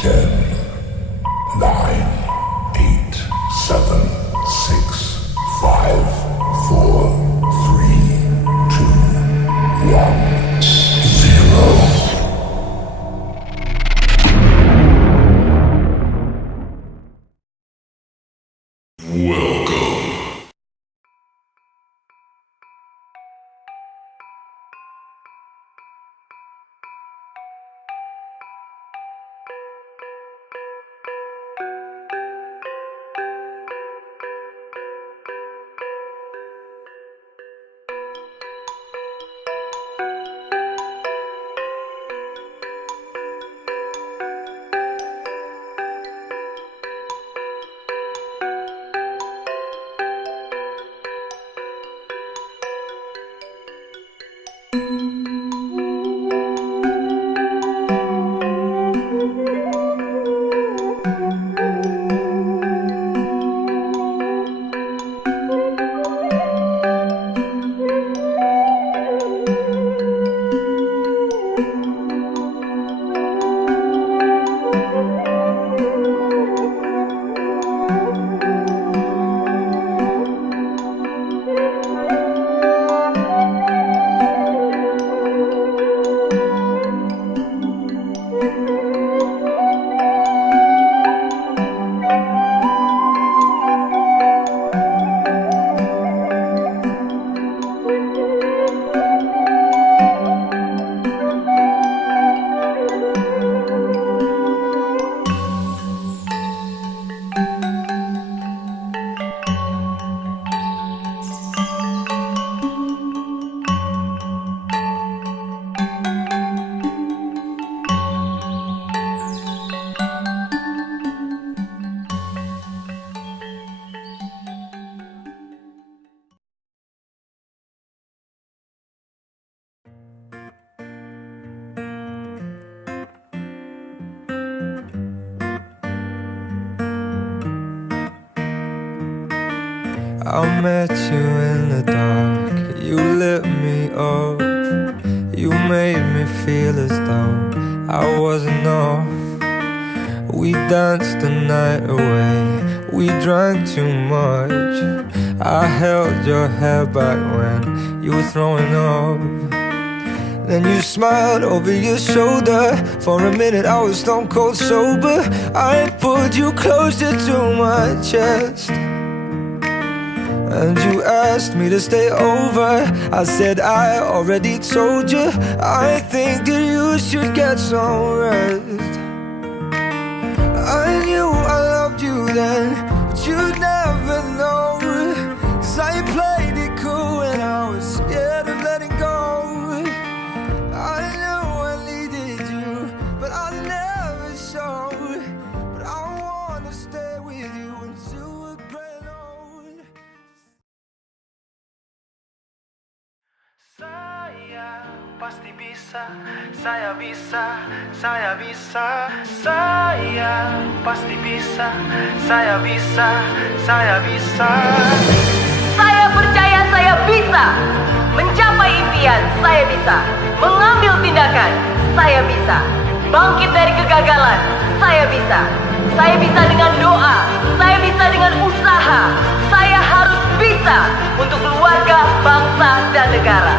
10, 9, 8, 7, 6, 5, 4, 3, 2, 1, 0. Welcome. I met you in the dark, you lit me up. You made me feel as though I wasn't off. We danced the night away, we drank too much. I held your hair back when you were throwing up. Then you smiled over your shoulder. For a minute I was stone cold sober. I pulled you closer to my chest, and you asked me to stay over. I said I already told you, I think that you should get some rest. I knew I loved you then, but you'd never know, 'cause I played it cool and I was scared of letting go. I knew I needed you, but I never showed. But I wanna stay with you until we're grown old. Saya pasti bisa, saya bisa, saya bisa. Saya pasti bisa, saya bisa, saya bisa. Saya percaya saya bisa mencapai impian, saya bisa mengambil tindakan, saya bisa bangkit dari kegagalan, saya bisa. Saya bisa dengan doa, saya bisa dengan usaha. Saya harus bisa untuk keluarga, bangsa, dan negara.